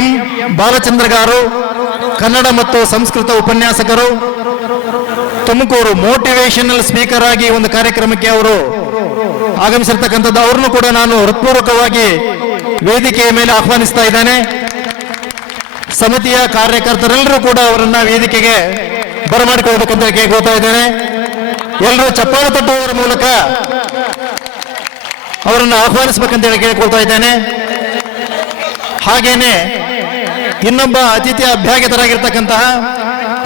M Balachandra gar, Kannada ಮತ್ತು ಸಂಸ್ಕೃತ ಉಪನ್ಯಾಸಕರು, Tumakuru motivational speaker ಆಗಿ ಒಂದು ಕಾರ್ಯಕ್ರಮಕ್ಕೆ ಅವರು ಆಗಮಿಸಿರ್ತಕ್ಕಂಥದ್ದು. ಅವ್ರನ್ನು ಕೂಡ ನಾನು ಹೃತ್ಪೂರ್ವಕವಾಗಿ ವೇದಿಕೆಯ ಮೇಲೆ ಆಹ್ವಾನಿಸ್ತಾ ಇದ್ದೇನೆ. ಸಮಿತಿಯ ಕಾರ್ಯಕರ್ತರೆಲ್ಲರೂ ಕೂಡ ಅವರನ್ನ ವೇದಿಕೆಗೆ ಬರಮಾಡಿಕೊಳ್ಬೇಕಂತ ಕೇಳ್ಕೊಳ್ತಾ ಇದ್ದೇನೆ. ಎಲ್ಲರೂ ಚಪ್ಪಾಳೆ ತಟ್ಟುವುದರ ಮೂಲಕ ಅವರನ್ನು ಆಹ್ವಾನಿಸಬೇಕಂತ ಹೇಳಿ ಕೇಳ್ಕೊಳ್ತಾ ಇದ್ದೇನೆ. ಹಾಗೇನೆ ಇನ್ನೊಬ್ಬ ಅತಿಥಿ ಅಭ್ಯಾಗತರಾಗಿರ್ತಕ್ಕಂತಹ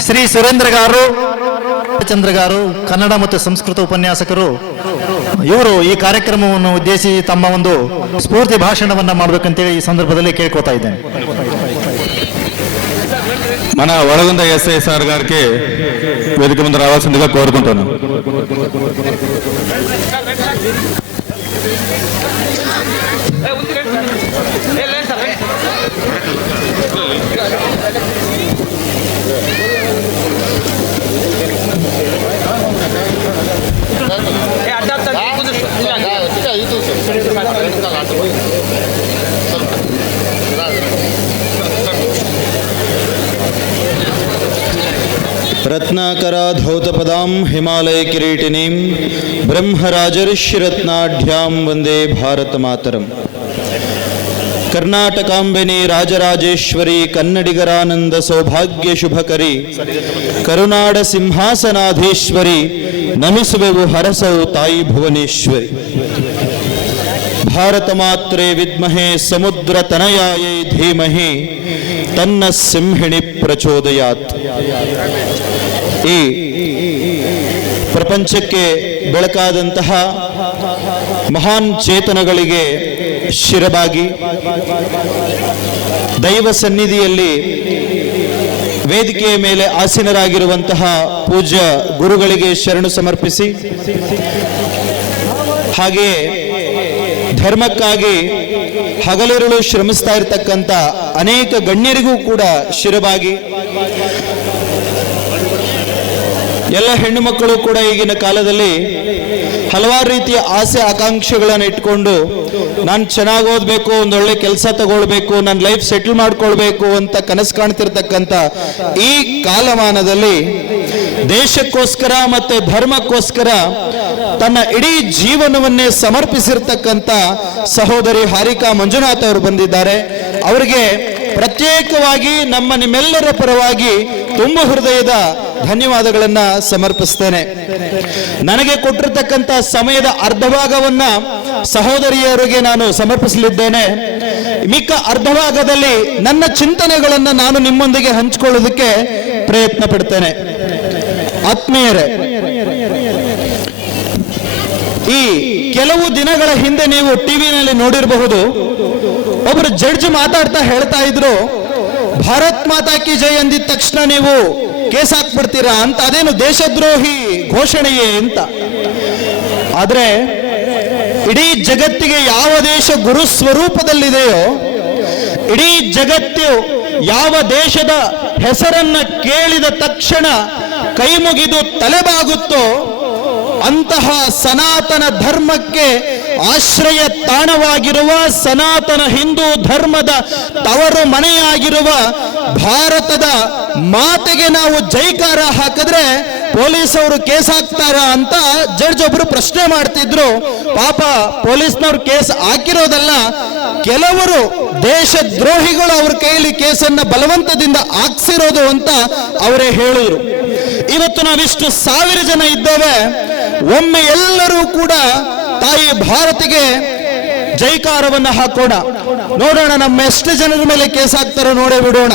ಶ್ರೀ ಸುರೇಂದ್ರ ಗಾರು, ಚಂದ್ರ ಗಾರು, ಕನ್ನಡ ಮತ್ತು ಸಂಸ್ಕೃತ ಉಪನ್ಯಾಸಕರು, ಇವರು ಈ ಕಾರ್ಯಕ್ರಮವನ್ನು ಉದ್ದೇಶಿಸಿ ತಮ್ಮ ಒಂದು ಸ್ಫೂರ್ತಿ ಭಾಷಣವನ್ನ ಮಾಡಬೇಕಂತೇಳಿ ಈ ಸಂದರ್ಭದಲ್ಲಿ ಕೇಳ್ಕೊತಾ ಇದ್ದೇನೆ. మన వడగొంద ఎస్ఐ సార్ గారికి వేదిక ముందు రావాల్సిందిగా కోరుకుంటున్నాను. रत्नाकराधौतपदां हिमालय किरीटिनीं ब्रह्मराजर्षिरत्नाढ्यां वंदे भारतमातरम्. कर्नाटकांबिनी राजराजेश्वरी कन्नडिगरानंद सौभाग्य शुभकरी करुनाड सिंहासनाधीश्वरी नमिಸುವೆವು ಹರಸೌ ತಾಯಿ ಭುವನೇಶ್ವರಿ. ಭಾರತ ಮಾತ್ರೆ ವಿದ್ಮಹೇ ಸಮುದ್ರ ತನಯಾಯೈ ಧೀಮಹಿ ತನ್ನ ಸಿಂಹಿಣಿ ಪ್ರಚೋದಯಾತ್. ಈ ಪ್ರಪಂಚಕ್ಕೆ ಬೆಳಕಾದಂತಹ ಮಹಾನ್ ಚೇತನಗಳಿಗೆ ಶಿರಬಾಗಿ ದೈವ ಸನ್ನಿಧಿಯಲ್ಲಿ ವೇದಿಕೆಯ ಮೇಲೆ ಆಸೀನರಾಗಿರುವಂತಹ ಪೂಜ್ಯ ಗುರುಗಳಿಗೆ ಶರಣು ಸಮರ್ಪಿಸಿ, ಹಾಗೆಯೇ ಧರ್ಮಕ್ಕಾಗಿ ಹಗಲಿರುಳು ಶ್ರಮಿಸ್ತಾ ಇರತಕ್ಕಂಥ ಅನೇಕ ಗಣ್ಯರಿಗೂ ಕೂಡ ಶಿರಬಾಗಿ, ಎಲ್ಲ ಹೆಣ್ಣು ಮಕ್ಕಳು ಕೂಡ ಈಗಿನ ಕಾಲದಲ್ಲಿ ಹಲವಾರು ರೀತಿಯ ಆಸೆ ಆಕಾಂಕ್ಷೆಗಳನ್ನು ಇಟ್ಕೊಂಡು ನಾನು ಚೆನ್ನಾಗಿ ಓದಬೇಕು, ಒಂದೊಳ್ಳೆ ಕೆಲಸ ತಗೊಳ್ಬೇಕು, ನನ್ನ ಲೈಫ್ ಸೆಟಲ್ ಮಾಡ್ಕೊಳ್ಬೇಕು ಅಂತ ಕನಸು ಕಾಣ್ತಿರ್ತಕ್ಕಂಥ ಈ ಕಾಲಮಾನದಲ್ಲಿ ದೇಶಕ್ಕೋಸ್ಕರ ಮತ್ತೆ ಧರ್ಮಕ್ಕೋಸ್ಕರ ತನ್ನ ಇಡೀ ಜೀವನವನ್ನೇ ಸಮರ್ಪಿಸಿರ್ತಕ್ಕಂಥ ಸಹೋದರಿ ಹಾರಿಕಾ ಮಂಜುನಾಥ್ ಅವರು ಬಂದಿದ್ದಾರೆ. ಅವರಿಗೆ ಪ್ರತ್ಯೇಕವಾಗಿ ನಿಮ್ಮೆಲ್ಲರ ಪರವಾಗಿ ತುಂಬ ಹೃದಯದ ಧನ್ಯವಾದಗಳನ್ನ ಸಮರ್ಪಿಸ್ತೇನೆ. ನನಗೆ ಕೊಟ್ಟಿರ್ತಕ್ಕಂಥ ಸಮಯದ ಅರ್ಧ ಭಾಗವನ್ನ ಸಹೋದರಿಯರಿಗೆ ನಾನು ಸಮರ್ಪಿಸಲಿದ್ದೇನೆ. ಮಿಕ್ಕ ಅರ್ಧ ಭಾಗದಲ್ಲಿ ನನ್ನ ಚಿಂತನೆಗಳನ್ನ ನಾನು ನಿಮ್ಮೊಂದಿಗೆ ಹಂಚಿಕೊಳ್ಳೋದಕ್ಕೆ ಪ್ರಯತ್ನ ಪಡ್ತೇನೆ. ಆತ್ಮೀಯರೇ, ಈ ಕೆಲವು ದಿನಗಳ ಹಿಂದೆ ನೀವು ಟಿವಿನಲ್ಲಿ ನೋಡಿರಬಹುದು, ಒಬ್ಬರು ಜಡ್ಜ್ ಮಾತಾಡ್ತಾ ಹೇಳ್ತಾ ಇದ್ರು, ಭಾರತ್ ಮಾತಾ ಕಿ ಜೈ ಅಂದಿದ ತಕ್ಷಣ ನೀವು ಕೇಸ್ ಹಾಕ್ಬಿಡ್ತೀರಾ ಅಂತ, ಅದೇನು ದೇಶದ್ರೋಹಿ ಘೋಷಣೆಯೇ ಅಂತ. ಆದ್ರೆ ಇಡೀ ಜಗತ್ತಿಗೆ ಯಾವ ದೇಶ ಗುರು ಸ್ವರೂಪದಲ್ಲಿದೆಯೋ, ಇಡೀ ಜಗತ್ತು ಯಾವ ದೇಶದ ಹೆಸರನ್ನ ಕೇಳಿದ ತಕ್ಷಣ ಕೈ ಮುಗಿದು ತಲೆಬಾಗುತ್ತೋ ಅಂತಹ ಸನಾತನ ಧರ್ಮಕ್ಕೆ ಆಶ್ರಯ ತಾಣವಾಗಿರುವ, ಸನಾತನ ಹಿಂದೂ ಧರ್ಮದ ತವರು ಮನೆಯಾಗಿರುವ ಭಾರತದ ಮಾತೆಗೆ ನಾವು ಜೈಕಾರ ಹಾಕಿದ್ರೆ ಪೊಲೀಸವರು ಕೇಸ್ ಹಾಕ್ತಾರ ಅಂತ ಜಡ್ಜ್ ಒಬ್ರು ಪ್ರಶ್ನೆ ಮಾಡ್ತಿದ್ರು. ಪಾಪ ಪೊಲೀಸ್ನವ್ರು ಕೇಸ್ ಹಾಕಿರೋದಲ್ಲ, ಕೆಲವರು ದೇಶದ್ರೋಹಿಗಳು ಅವ್ರ ಕೈಯಲ್ಲಿ ಕೇಸನ್ನ ಬಲವಂತದಿಂದ ಹಾಕ್ಸಿರೋದು ಅಂತ ಅವರೇ ಹೇಳಿದ್ರು. ಇವತ್ತು ನಾವಿಷ್ಟು 1000 ಜನ ಇದ್ದೇವೆ. ಒಮ್ಮೆ ಎಲ್ಲರೂ ಕೂಡ ತಾಯಿ ಭಾರತಿಗೆ ಜೈಕಾರವನ್ನ ಹಾಕೋಣ, ನೋಡೋಣ ನಮ್ಮ ಎಷ್ಟು ಜನರ ಮೇಲೆ ಕೇಸ್ ಹಾಕ್ತಾರೋ ನೋಡೇ ಬಿಡೋಣ.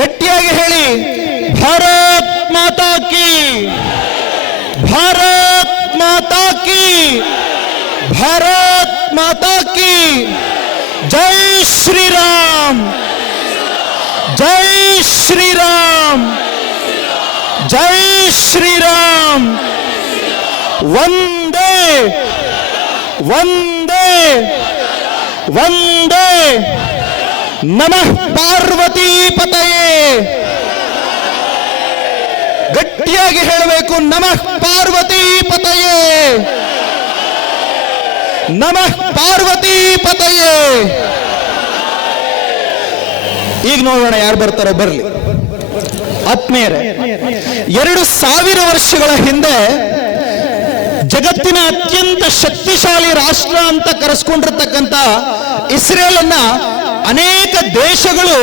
ಗಟ್ಟಿಯಾಗಿ ಹೇಳಿ, ಭಾರತ್ ಮಾತಾ ಕಿ, ಭಾರತ್ ಮಾತಾ ಕಿ, ಭಾರತ್ ಮಾತಾ ಕಿ. ಜೈ ಶ್ರೀರಾಮ್, ಜೈ ಶ್ರೀರಾಮ್, ಜೈ ಶ್ರೀರಾಮ್. ವಂದೇ ವಂದೇ ವಂದೇ. ನಮಃ ಪಾರ್ವತಿ ಪತಯೇ. ಗಟ್ಟಿಯಾಗಿ ಹೇಳಬೇಕು, ನಮಃ ಪಾರ್ವತಿ ಪತಯೇ, ನಮಃ ಪಾರ್ವತಿ ಪತಯೇ. ಈಗ ನೋಡೋಣ ಯಾರು ಬರ್ತಾರೋ ಬರಲಿ. ಆತ್ಮೀಯರೇ, 2000 ವರ್ಷಗಳ ಹಿಂದೆ ಜಗತ್ತಿನ ಅತ್ಯಂತ ಶಕ್ತಿಶಾಲಿ ರಾಷ್ಟ್ರ ಅಂತ ಕರೆಸ್ಕೊಂಡಿರ್ತಕ್ಕಂಥ ಇಸ್ರೇಲ್ ಅನ್ನ ಅನೇಕ ದೇಶಗಳು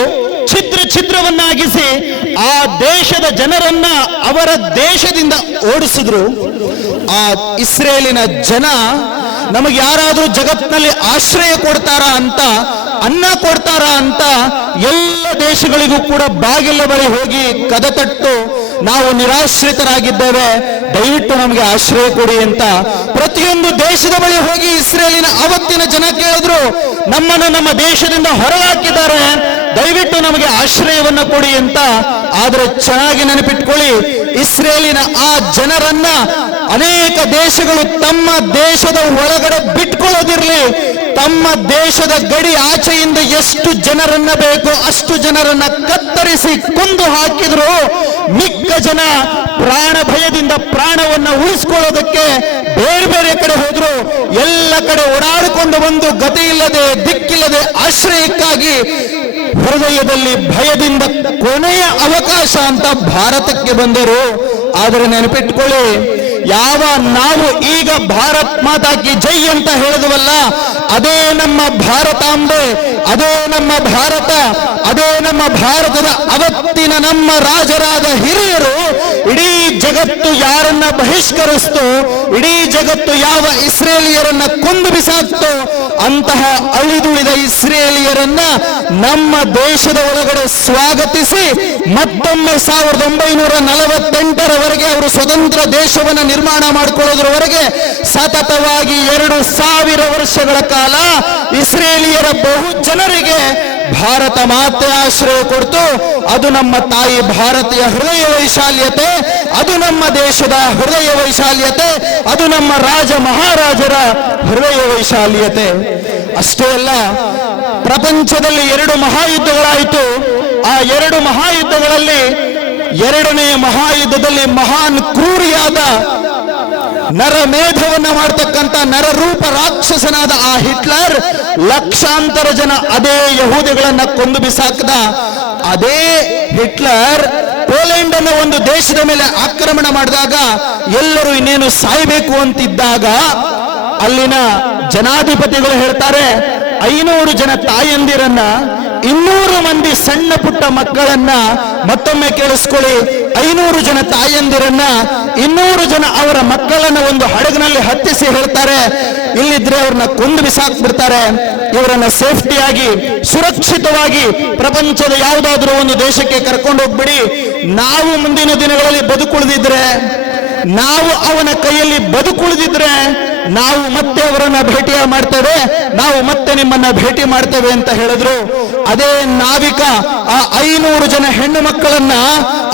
ಛಿದ್ರವನ್ನಾಗಿಸಿ ಆ ದೇಶದ ಜನರನ್ನ ಅವರ ದೇಶದಿಂದ ಓಡಿಸಿದ್ರು. ಆ ಇಸ್ರೇಲಿನ ಜನ ನಮಗೆ ಯಾರಾದರೂ ಜಗತ್ತಿನಲ್ಲಿ ಆಶ್ರಯ ಕೊಡ್ತಾರಾ ಅಂತ, ಅನ್ನ ಕೊಡ್ತಾರಾ ಅಂತ ಎಲ್ಲ ದೇಶಗಳಿಗೂ ಕೂಡ ಬಾಗಿಲ ಬಳಿ ಹೋಗಿ ಕದ ತಟ್ಟು ನಾವು ನಿರಾಶ್ರಿತರಾಗಿದ್ದೇವೆ, ದಯವಿಟ್ಟು ನಮಗೆ ಆಶ್ರಯ ಕೊಡಿ ಅಂತ ಪ್ರತಿಯೊಂದು ದೇಶದ ಬಳಿ ಹೋಗಿ ಇಸ್ರೇಲಿನ ಅವತ್ತಿನ ಜನ ಕೇಳಿದ್ರು, ನಮ್ಮನ್ನು ನಮ್ಮ ದೇಶದಿಂದ ಹೊರಹಾಕಿದ್ದಾರೆ, ದಯವಿಟ್ಟು ನಮಗೆ ಆಶ್ರಯವನ್ನ ಕೊಡಿ ಅಂತ. ಆದ್ರೆ ಚೆನ್ನಾಗಿ ನೆನಪಿಟ್ಕೊಳ್ಳಿ, ಇಸ್ರೇಲಿನ ಆ ಜನರನ್ನ ಅನೇಕ ದೇಶಗಳು ತಮ್ಮ ದೇಶದ ಒಳಗಡೆ ಬಿಟ್ಕೊಳ್ಳೋದಿರ್ಲಿ, ತಮ್ಮ ದೇಶದ ಗಡಿ ಆಚೆಯಿಂದ ಎಷ್ಟು ಜನರನ್ನ ಬೇಕೋ ಅಷ್ಟು ಜನರನ್ನ ಕತ್ತರಿಸಿ ಕೊಂದು ಹಾಕಿದ್ರು. ಮಿಕ್ಕ ಜನ ಪ್ರಾಣ ಭಯದಿಂದ ಪ್ರಾಣವನ್ನ ಉಳಿಸ್ಕೊಳ್ಳೋದಕ್ಕೆ ಬೇರೆ ಬೇರೆ ಕಡೆ ಹೋದ್ರು. ಎಲ್ಲ ಕಡೆ ಓಡಾಡಿಕೊಂಡು ಬಂದು ಗತಿ ಇಲ್ಲದೆ ದಿಕ್ಕಿಲ್ಲದೆ ಆಶ್ರಯಕ್ಕಾಗಿ ಹೃದಯದಲ್ಲಿ ಭಯದಿಂದ ಕೊನೆಯ ಅವಕಾಶ ಅಂತ ಭಾರತಕ್ಕೆ ಬಂದರು. ಆದರೆ ನೆನಪಿಟ್ಕೊಳ್ಳಿ, ಯಾವ ನಾವು ಈಗ ಭಾರತ್ ಮಾತಾ ಕಿ ಜೈ ಅಂತ ಹೇಳಿದ್ವಲ್ಲ, ಅದೇ ನಮ್ಮ ಭಾರತಾಂಬೆ, ಅದೇ ನಮ್ಮ ಭಾರತ, ಅದೇ ನಮ್ಮ ಭಾರತದ ಅವತ್ತಿನ ನಮ್ಮ ರಾಜರಾದ ಹಿರಿಯರು ಇಡೀ ಜಗತ್ತು ಯಾರನ್ನ ಬಹಿಷ್ಕರಿಸ್ತೋ, ಇಡೀ ಜಗತ್ತು ಯಾವ ಇಸ್ರೇಲಿಯರನ್ನ ಕೊಂದು ಬಿಸಾಕ್ತೋ ಅಂತಹ ಅಳಿದುಳಿದ ಇಸ್ರೇಲಿಯರನ್ನ ನಮ್ಮ ದೇಶದ ಒಳಗಡೆ ಸ್ವಾಗತಿಸಿ ಮತ್ತೊಮ್ಮೆ 1948ರವರೆಗೆ ಅವರು ಸ್ವತಂತ್ರ ದೇಶವನ್ನು ನಿರ್ಮಾಣ ಮಾಡಿಕೊಳ್ಳೋದ್ರವರೆಗೆ ಸತತವಾಗಿ 2000 ವರ್ಷಗಳ ಕಾಲ ಇಸ್ರೇಲಿಯರ ಬಹು ಜನರಿಗೆ ಭಾರತ ಮಾತೆ ಆಶ್ರಯ ಕೊಡ್ತು. ಅದು ನಮ್ಮ ತಾಯಿ ಭಾರತೀಯ ಹೃದಯ ವೈಶಾಲ್ಯತೆ, ಅದು ನಮ್ಮ ದೇಶದ ಹೃದಯ ವೈಶಾಲ್ಯತೆ, ಅದು ನಮ್ಮ ರಾಜ ಮಹಾರಾಜರ ಹೃದಯ ವೈಶಾಲ್ಯತೆ. ಅಷ್ಟೇ ಅಲ್ಲ, ಪ್ರಪಂಚದಲ್ಲಿ 2 ಮಹಾಯುದ್ಧಗಳಾಯಿತು. ಆ 2 ಮಹಾಯುದ್ಧಗಳಲ್ಲಿ 2ನೇ ಮಹಾಯುದ್ಧದಲ್ಲಿ ಮಹಾನ್ ಕ್ರೂರಿಯಾದ ನರಮೇಧವನ್ನ ಮಾಡ್ತಕ್ಕಂಥ ನರರೂಪ ರಾಕ್ಷಸನಾದ ಆ ಹಿಟ್ಲರ್ ಲಕ್ಷಾಂತರ ಜನ ಅದೇ ಯಹೂದಿಗಳನ್ನ ಕೊಂದು ಬಿಸಾಕದ. ಅದೇ ಹಿಟ್ಲರ್ ಪೋಲೆಂಡ್ ಅನ್ನೋ ಒಂದು ದೇಶದ ಮೇಲೆ ಆಕ್ರಮಣ ಮಾಡಿದಾಗ ಎಲ್ಲರೂ ಇನ್ನೇನು ಸಾಯಬೇಕು ಅಂತಿದ್ದಾಗ ಅಲ್ಲಿನ ಜನಾಧಿಪತಿಗಳು ಹೇಳ್ತಾರೆ, 500 ಜನ ತಾಯಂದಿರನ್ನ, 200 ಮಂದಿ ಸಣ್ಣ ಪುಟ್ಟ ಮಕ್ಕಳನ್ನ, ಮತ್ತೊಮ್ಮೆ ಕೇಳಿಸ್ಕೊಳ್ಳಿ, 500 ಜನ ತಾಯಂದಿರನ್ನ, 200 ಜನ ಅವರ ಮಕ್ಕಳನ್ನ ಒಂದು ಹಡಗಿನಲ್ಲಿ ಹತ್ತಿಸಿ ಹೇಳ್ತಾರೆ, ಇಲ್ಲಿದ್ರೆ ಅವ್ರನ್ನ ಕೊಂದು ಬಿಸಾಕ್ಬಿಡ್ತಾರೆ, ಇವರನ್ನ ಸೇಫ್ಟಿಯಾಗಿ ಸುರಕ್ಷಿತವಾಗಿ ಪ್ರಪಂಚದ ಯಾವುದಾದ್ರೂ ಒಂದು ದೇಶಕ್ಕೆ ಕರ್ಕೊಂಡು ಹೋಗ್ಬಿಡಿ. ನಾವು ಮುಂದಿನ ದಿನಗಳಲ್ಲಿ ಬದುಕುಳಿದಿದ್ರೆ, ನಾವು ಅವನ ಕೈಯಲ್ಲಿ ಬದುಕುಳಿದಿದ್ರೆ ನಾವು ಮತ್ತೆ ಅವರನ್ನ ಭೇಟಿ ಮಾಡ್ತೇವೆ, ನಾವು ಮತ್ತೆ ನಿಮ್ಮನ್ನ ಭೇಟಿ ಮಾಡ್ತೇವೆ ಅಂತ ಹೇಳಿದ್ರು. ಅದೇ ನಾವಿಕ ಆ 500 ಜನ ಹೆಣ್ಣು ಮಕ್ಕಳನ್ನ,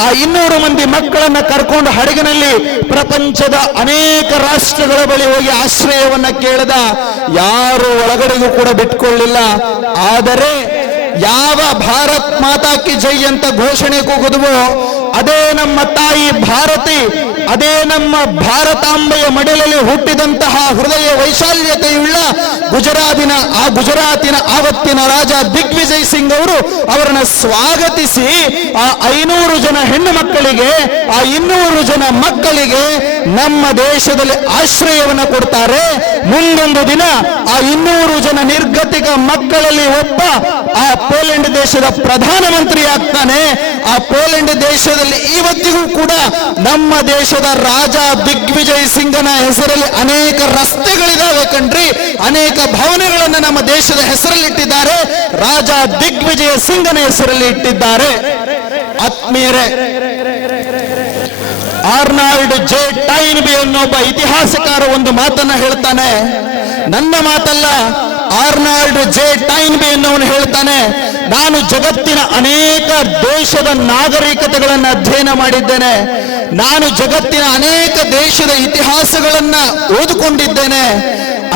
ಆ 200 ಮಂದಿ ಮಕ್ಕಳನ್ನ ಕರ್ಕೊಂಡು ಹಡಗಿನಲ್ಲಿ ಪ್ರಪಂಚದ ಅನೇಕ ರಾಷ್ಟ್ರಗಳ ಬಳಿ ಹೋಗಿ ಆಶ್ರಯವನ್ನ ಕೇಳಿದ. ಯಾರು ಒಳಗಡೆಗೂ ಕೂಡ ಬಿಟ್ಕೊಳ್ಳಿಲ್ಲ. ಆದರೆ ಯಾವ ಭಾರತ್ ಮಾತಾ ಕಿ ಜೈ ಅಂತ ಘೋಷಣೆ ಕೂಗುದುವೋ ಅದೇ ನಮ್ಮ ತಾಯಿ ಭಾರತಿ, ಅದೇ ನಮ್ಮ ಭಾರತಾಂಬೆಯ ಮಡಿಲಲ್ಲಿ ಹುಟ್ಟಿದಂತಹ ಹೃದಯ ವೈಶಾಲ್ಯತೆಯುಳ್ಳ ಗುಜರಾತಿನ ಆವತ್ತಿನ ರಾಜ ದಿಗ್ವಿಜಯ್ ಸಿಂಗ್ ಅವರು ಅವರನ್ನ ಸ್ವಾಗತಿಸಿ ಆ 500 ಜನ ಹೆಣ್ಣು ಮಕ್ಕಳಿಗೆ, ಆ 200 ಜನ ಮಕ್ಕಳಿಗೆ ನಮ್ಮ ದೇಶದಲ್ಲಿ ಆಶ್ರಯವನ್ನು ಕೊಡ್ತಾರೆ. ಮುಂದೊಂದು ದಿನ ಆ 200 ಜನ ನಿರ್ಗತಿಕ ಮಕ್ಕಳಲ್ಲಿ ಒಬ್ಬ ಆ ಪೋಲೆಂಡ್ ದೇಶದ ಪ್ರಧಾನಮಂತ್ರಿ ಆಗ್ತಾನೆ. ಆ ಪೋಲೆಂಡ್ ದೇಶದಲ್ಲಿ ಇವತ್ತಿಗೂ ಕೂಡ ನಮ್ಮ ದೇಶದ ರಾಜ ದಿಗ್ವಿಜಯ್ ಸಿಂಗನ ಹೆಸರಲ್ಲಿ ಅನೇಕ ರಸ್ತೆಗಳಿದಾವೆ ಕಣ್ರಿ, ಅನೇಕ ಭವನಗಳನ್ನು ನಮ್ಮ ದೇಶದ ಹೆಸರಲ್ಲಿ ಇಟ್ಟಿದ್ದಾರೆ, ರಾಜ ದಿಗ್ವಿಜಯ ಸಿಂಗನ ಹೆಸರಲ್ಲಿ ಇಟ್ಟಿದ್ದಾರೆ. ಆತ್ಮೀಯರೇ, ಆರ್ನಾಲ್ಡ್ ಜೆ ಟೈನ್ಬಿ ಅನ್ನೋ ಒಬ್ಬ ಇತಿಹಾಸಕಾರ ಒಂದು ಮಾತನ್ನ ಹೇಳ್ತಾನೆ. ನನ್ನ ಮಾತಲ್ಲ, ಆರ್ನಾಲ್ಡ್ ಜೆ ಟೈನ್ಬಿ ಅನ್ನೋನು ಹೇಳ್ತಾನೆ, ನಾನು ಜಗತ್ತಿನ ಅನೇಕ ದೇಶದ ನಾಗರಿಕತೆಗಳನ್ನು ಅಧ್ಯಯನ ಮಾಡಿದ್ದೇನೆ, ನಾನು ಜಗತ್ತಿನ ಅನೇಕ ದೇಶದ ಇತಿಹಾಸಗಳನ್ನ ಓದಿಕೊಂಡಿದ್ದೇನೆ.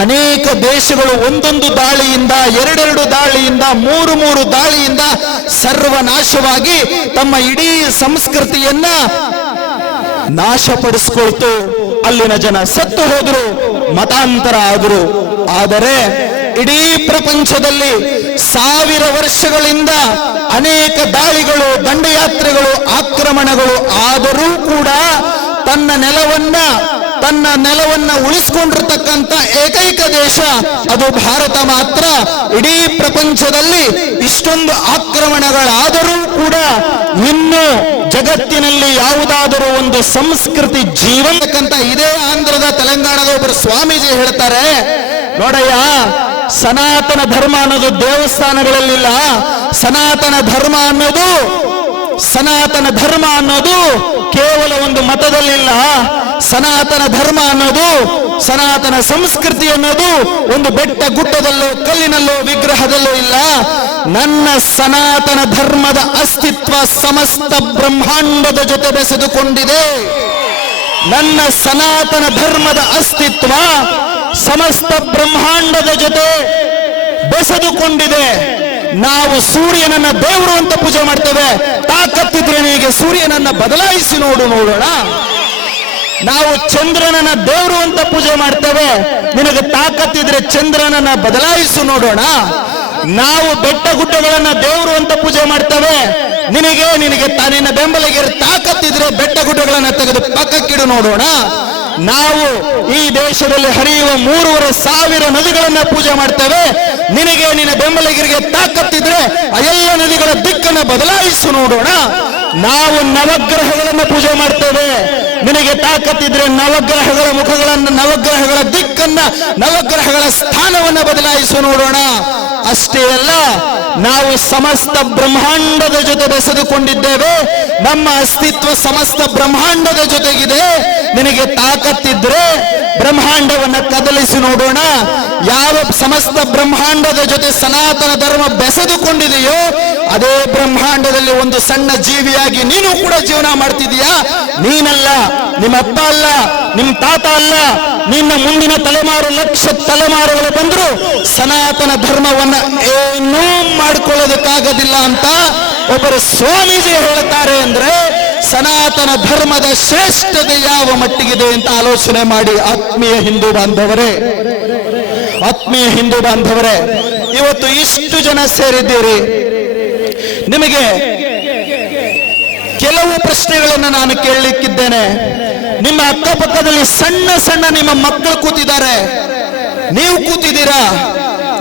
ಅನೇಕ ದೇಶಗಳು ಒಂದೊಂದು ದಾಳಿಯಿಂದ, 2 ದಾಳಿಯಿಂದ, 3 ದಾಳಿಯಿಂದ ಸರ್ವನಾಶವಾಗಿ ತಮ್ಮ ಇಡೀ ಸಂಸ್ಕೃತಿಯನ್ನ ನಾಶಪಡಿಸಿಕೊಳ್ತು. ಅಲ್ಲಿನ ಜನ ಸತ್ತು ಹೋದ್ರು, ಮತಾಂತರ ಆದರು. ಆದರೆ ಇಡೀ ಪ್ರಪಂಚದಲ್ಲಿ 1000 ವರ್ಷಗಳಿಂದ ಅನೇಕ ದಾಳಿಗಳು, ದಂಡಯಾತ್ರೆಗಳು, ಆಕ್ರಮಣಗಳು ಆದರೂ ಕೂಡ ತನ್ನ ನೆಲವನ್ನ ಉಳಿಸಿಕೊಂಡಿರ್ತಕ್ಕಂಥ ಏಕೈಕ ದೇಶ ಅದು ಭಾರತ ಮಾತ್ರ. ಇಡೀ ಪ್ರಪಂಚದಲ್ಲಿ ಇಷ್ಟೊಂದು ಆಕ್ರಮಣಗಳಾದರೂ ಕೂಡ ಇನ್ನು ಜಗತ್ತಿನಲ್ಲಿ ಯಾವುದಾದರೂ ಒಂದು ಸಂಸ್ಕೃತಿ ಜೀವಂತಕ್ಕಂಥ ಇದೇ ಆಂಧ್ರದ ತೆಲಂಗಾಣದ ಒಬ್ಬರು ಸ್ವಾಮೀಜಿ ಹೇಳ್ತಾರೆ, ನೋಡಯ್ಯ, ಸನಾತನ ಧರ್ಮ ಅನ್ನೋದು ದೇವಸ್ಥಾನಗಳಲ್ಲಿಲ್ಲ. ಸನಾತನ ಧರ್ಮ ಅನ್ನೋದು ಕೇವಲ ಒಂದು ಮತದಲ್ಲಿಲ್ಲ. ಸನಾತನ ಧರ್ಮ ಅನ್ನೋದು, ಸನಾತನ ಸಂಸ್ಕೃತಿ ಅನ್ನೋದು ಒಂದು ಬೆಟ್ಟ ಗುಡ್ಡದಲ್ಲೋ ಕಲ್ಲಿನಲ್ಲೋ ವಿಗ್ರಹದಲ್ಲೋ ಇಲ್ಲ. ನನ್ನ ಸನಾತನ ಧರ್ಮದ ಅಸ್ತಿತ್ವ ಸಮಸ್ತ ಬ್ರಹ್ಮಾಂಡದ ಜೊತೆ ಬೆಸೆದುಕೊಂಡಿದೆ. ನನ್ನ ಸನಾತನ ಧರ್ಮದ ಅಸ್ತಿತ್ವ ಸಮಸ್ತ ಬ್ರಹ್ಮಾಂಡದ ಜೊತೆ ಬೆಸೆದುಕೊಂಡಿದೆ. ನಾವು ಸೂರ್ಯನನ್ನ ದೇವರು ಅಂತ ಪೂಜೆ ಮಾಡ್ತೇವೆ. ತಾಕತ್ತಿದ್ರೆ ನಿನಗೆ ಸೂರ್ಯನನ್ನ ಬದಲಾಯಿಸಿ ನೋಡೋಣ. ನಾವು ಚಂದ್ರನನ್ನ ದೇವರು ಅಂತ ಪೂಜೆ ಮಾಡ್ತೇವೆ. ನಿನಗೆ ತಾಕತ್ತಿದ್ರೆ ಚಂದ್ರನನ್ನ ಬದಲಾಯಿಸಿ ನೋಡೋಣ. ನಾವು ಬೆಟ್ಟ ಗುಡ್ಡಗಳನ್ನ ದೇವರು ಅಂತ ಪೂಜೆ ಮಾಡ್ತೇವೆ. ನಿನಗೆ ನಿನ್ನ ಬೆಂಬಲಿಗೆ ತಾಕತ್ತಿದ್ರೆ ಬೆಟ್ಟ ಗುಡ್ಡಗಳನ್ನ ತೆಗೆದು ಪಕ್ಕಕ್ಕಿಡು ನೋಡೋಣ. ನಾವು ಈ ದೇಶದಲ್ಲಿ ಹರಿಯುವ 3,500 ನದಿಗಳನ್ನ ಪೂಜೆ ಮಾಡ್ತೇವೆ. ನಿನಗೆ ನಿನ್ನ ಬೆಂಬಲಿಗರಿಗೆ ತಾಕತ್ತಿದ್ರೆ ಆ ಎಲ್ಲ ನದಿಗಳ ದಿಕ್ಕನ್ನು ಬದಲಾಯಿಸಿ ನೋಡೋಣ. ನಾವು ನವಗ್ರಹಗಳನ್ನು ಪೂಜೆ ಮಾಡ್ತೇವೆ. ನಿನಗೆ ತಾಕತ್ತಿದ್ರೆ ನವಗ್ರಹಗಳ ಮುಖಗಳನ್ನ, ನವಗ್ರಹಗಳ ದಿಕ್ಕನ್ನ, ನವಗ್ರಹಗಳ ಸ್ಥಾನವನ್ನ ಬದಲಾಯಿಸಿ ನೋಡೋಣ. ಅಷ್ಟೇ ಅಲ್ಲ, ನಾವು ಸಮಸ್ತ ಬ್ರಹ್ಮಾಂಡದ ಜೊತೆ ಬೆಸೆದುಕೊಂಡಿದ್ದೇವೆ. ನಮ್ಮ ಅಸ್ತಿತ್ವ ಸಮಸ್ತ ಬ್ರಹ್ಮಾಂಡದ ಜೊತೆಗಿದೆ. ನಿನಗೆ ತಾಕತ್ತಿದ್ರೆ ಬ್ರಹ್ಮಾಂಡವನ್ನ ಕದಲಿಸಿ ನೋಡೋಣ. ಯಾವ ಸಮಸ್ತ ಬ್ರಹ್ಮಾಂಡದ ಜೊತೆ ಸನಾತನ ಧರ್ಮ ಬೆಸೆದುಕೊಂಡಿದೆಯೋ ಅದೇ ಬ್ರಹ್ಮಾಂಡದಲ್ಲಿ ಒಂದು ಸಣ್ಣ ಜೀವಿಯಾಗಿ ನೀನು ಕೂಡ ಜೀವನ ಮಾಡ್ತಿದೀಯಾ. ನೀನಲ್ಲ, ನಿಮ್ಮ ಅಪ್ಪ ಅಲ್ಲ, ನಿಮ್ಮ ತಾತ ಅಲ್ಲ, ನಿನ್ನ ಮುಂದಿನ ತಲೆಮಾರು, ಲಕ್ಷ ತಲೆಮಾರುಗಳು ಬಂದ್ರು ಸನಾತನ ಧರ್ಮವನ್ನ ಏನೂ ಮಾಡ್ಕೊಳ್ಳೋದಕ್ಕಾಗೋದಿಲ್ಲ ಅಂತ ಒಬ್ಬರು ಸ್ವಾಮೀಜಿ ಹೇಳ್ತಾರೆ. ಅಂದ್ರೆ ಸನಾತನ ಧರ್ಮದ ಶ್ರೇಷ್ಠತೆ ಯಾವ ಮಟ್ಟಿಗಿದೆ ಅಂತ ಆಲೋಚನೆ ಮಾಡಿ. ಆತ್ಮೀಯ ಹಿಂದೂ ಬಾಂಧವರೇ, ಇವತ್ತು ಇಷ್ಟು ಜನ ಸೇರಿದ್ದೀರಿ. ನಿಮಗೆ ಕೆಲವು ಪ್ರಶ್ನೆಗಳನ್ನು ನಾನು ಕೇಳಲಿಕ್ಕಿದ್ದೇನೆ. ನಿಮ್ಮ ಅಕ್ಕಪಕ್ಕದಲ್ಲಿ ಸಣ್ಣ ನಿಮ್ಮ ಮಕ್ಕಳು ಕೂತಿದ್ದಾರೆ, ನೀವು ಕೂತಿದ್ದೀರಾ,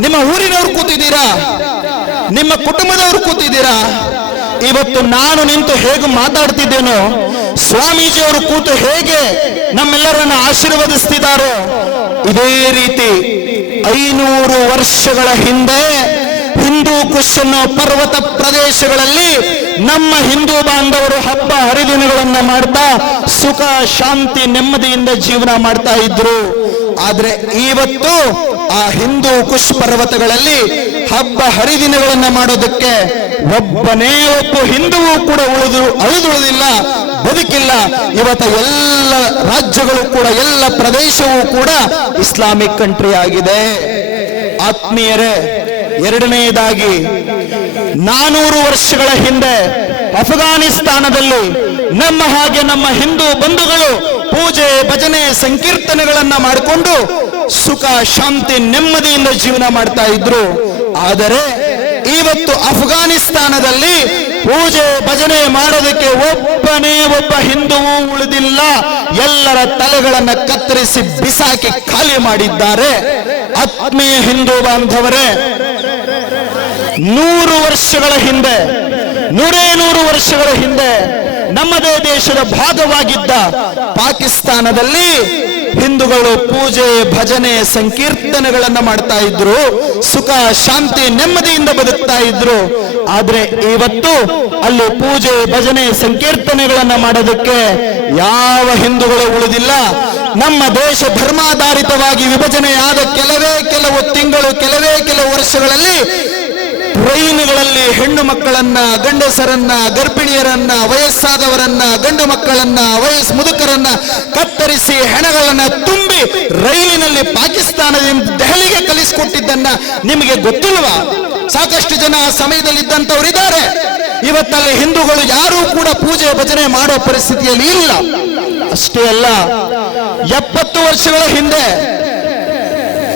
ನಿಮ್ಮ ಊರಿನವರು ಕೂತಿದ್ದೀರಾ, ನಿಮ್ಮ ಕುಟುಂಬದವರು ಕೂತಿದ್ದೀರಾ. ಇವತ್ತು ನಾನು ನಿಂತು ಹೇಗೆ ಮಾತಾಡ್ತಿದ್ದೇನೋ, ಸ್ವಾಮೀಜಿಯವರು ಕೂತು ಹೇಗೆ ನಮ್ಮೆಲ್ಲರನ್ನು ಆಶೀರ್ವದಿಸ್ತಿದ್ದಾರೋ, ಇದೇ ರೀತಿ 500 ವರ್ಷಗಳ ಹಿಂದೆ ಹಿಂದೂ ಕುಶ್ ಅನ್ನೋ ಪರ್ವತ ಪ್ರದೇಶಗಳಲ್ಲಿ ನಮ್ಮ ಹಿಂದೂ ಬಾಂಧವರು ಹಬ್ಬ ಹರಿದಿನಗಳನ್ನ ಮಾಡ್ತಾ ಸುಖ ಶಾಂತಿ ನೆಮ್ಮದಿಯಿಂದ ಜೀವನ ಮಾಡ್ತಾ ಇದ್ರು. ಆದ್ರೆ ಇವತ್ತು ಆ ಹಿಂದೂ ಕುಶ್ ಪರ್ವತಗಳಲ್ಲಿ ಹಬ್ಬ ಹರಿದಿನಗಳನ್ನ ಮಾಡೋದಕ್ಕೆ ಒಬ್ಬ ಹಿಂದುವು ಕೂಡ ಉಳಿದುಳಿದಿಲ್ಲ, ಬದುಕಿಲ್ಲ. ಇವತ್ತು ಎಲ್ಲ ರಾಜ್ಯಗಳು ಕೂಡ, ಎಲ್ಲ ಪ್ರದೇಶವೂ ಕೂಡ ಇಸ್ಲಾಮಿಕ್ ಕಂಟ್ರಿ ಆಗಿದೆ. ಆತ್ಮೀಯರೇ, ಎರಡನೆಯದಾಗಿ 400 ವರ್ಷಗಳ ಹಿಂದೆ ಅಫ್ಘಾನಿಸ್ತಾನದಲ್ಲಿ ನಮ್ಮ ಹಾಗೆ ನಮ್ಮ ಹಿಂದೂ ಬಂಧುಗಳು ಪೂಜೆ, ಭಜನೆ, ಸಂಕೀರ್ತನೆಗಳನ್ನ ಮಾಡಿಕೊಂಡು ಸುಖ ಶಾಂತಿ ನೆಮ್ಮದಿಯಿಂದ ಜೀವನ ಮಾಡ್ತಾ ಇದ್ರು. ಆದರೆ ಇವತ್ತು ಅಫ್ಘಾನಿಸ್ತಾನದಲ್ಲಿ ಪೂಜೆ ಭಜನೆ ಮಾಡೋದಕ್ಕೆ ಒಬ್ಬ ಹಿಂದುವೂ ಉಳಿದಿಲ್ಲ. ಎಲ್ಲರ ತಲೆಗಳನ್ನ ಕತ್ತರಿಸಿ ಬಿಸಾಕಿ ಖಾಲಿ ಮಾಡಿದ್ದಾರೆ. ಆತ್ಮೀಯ ಹಿಂದೂ ಬಾಂಧವರೇ, 100 ವರ್ಷಗಳ ಹಿಂದೆ, 100 ವರ್ಷಗಳ ಹಿಂದೆ ನಮ್ಮದೇ ದೇಶದ ಭಾಗವಾಗಿದ್ದ ಪಾಕಿಸ್ತಾನದಲ್ಲಿ ಹಿಂದೂಗಳು ಪೂಜೆ ಭಜನೆ ಸಂಕೀರ್ತನೆಗಳನ್ನ ಮಾಡ್ತಾ ಇದ್ರು, ಸುಖ ಶಾಂತಿ ನೆಮ್ಮದಿಯಿಂದ ಬದುಕ್ತಾ ಇದ್ರು. ಆದ್ರೆ ಇವತ್ತು ಅಲ್ಲಿ ಪೂಜೆ ಭಜನೆ ಸಂಕೀರ್ತನೆಗಳನ್ನ ಮಾಡೋದಕ್ಕೆ ಯಾವ ಹಿಂದೂಗಳು ಉಳಿದಿಲ್ಲ. ನಮ್ಮ ದೇಶ ಧರ್ಮಾಧಾರಿತವಾಗಿ ವಿಭಜನೆಯಾದ ಕೆಲವು ತಿಂಗಳು, ಕೆಲವು ವರ್ಷಗಳಲ್ಲಿ ಟ್ರೈನ್ಗಳಲ್ಲಿ ಹೆಣ್ಣು ಮಕ್ಕಳನ್ನ, ಗಂಡಸರನ್ನ, ಗರ್ಭಿಣಿಯರನ್ನ, ವಯಸ್ಸಾದವರನ್ನ, ಗಂಡು ಮಕ್ಕಳನ್ನ, ಮುದುಕರನ್ನ ಕತ್ತರಿಸಿ ಹೆಣಗಳನ್ನ ತುಂಬಿ ರೈಲಿನಲ್ಲಿ ಪಾಕಿಸ್ತಾನದಿಂದ ದೆಹಲಿಗೆ ಕಲಿಸಿಕೊಟ್ಟಿದ್ದನ್ನ ನಿಮಗೆ ಗೊತ್ತಿಲ್ವಾ? ಸಾಕಷ್ಟು ಜನ ಆ ಸಮಯದಲ್ಲಿ ಇದ್ದಂಥವರಿದ್ದಾರೆ. ಇವತ್ತಲ್ಲಿ ಹಿಂದೂಗಳು ಯಾರೂ ಕೂಡ ಪೂಜೆ ಭಜನೆ ಮಾಡೋ ಪರಿಸ್ಥಿತಿಯಲ್ಲಿ ಇಲ್ಲ. ಅಷ್ಟೇ ಅಲ್ಲ, 70 ವರ್ಷಗಳ ಹಿಂದೆ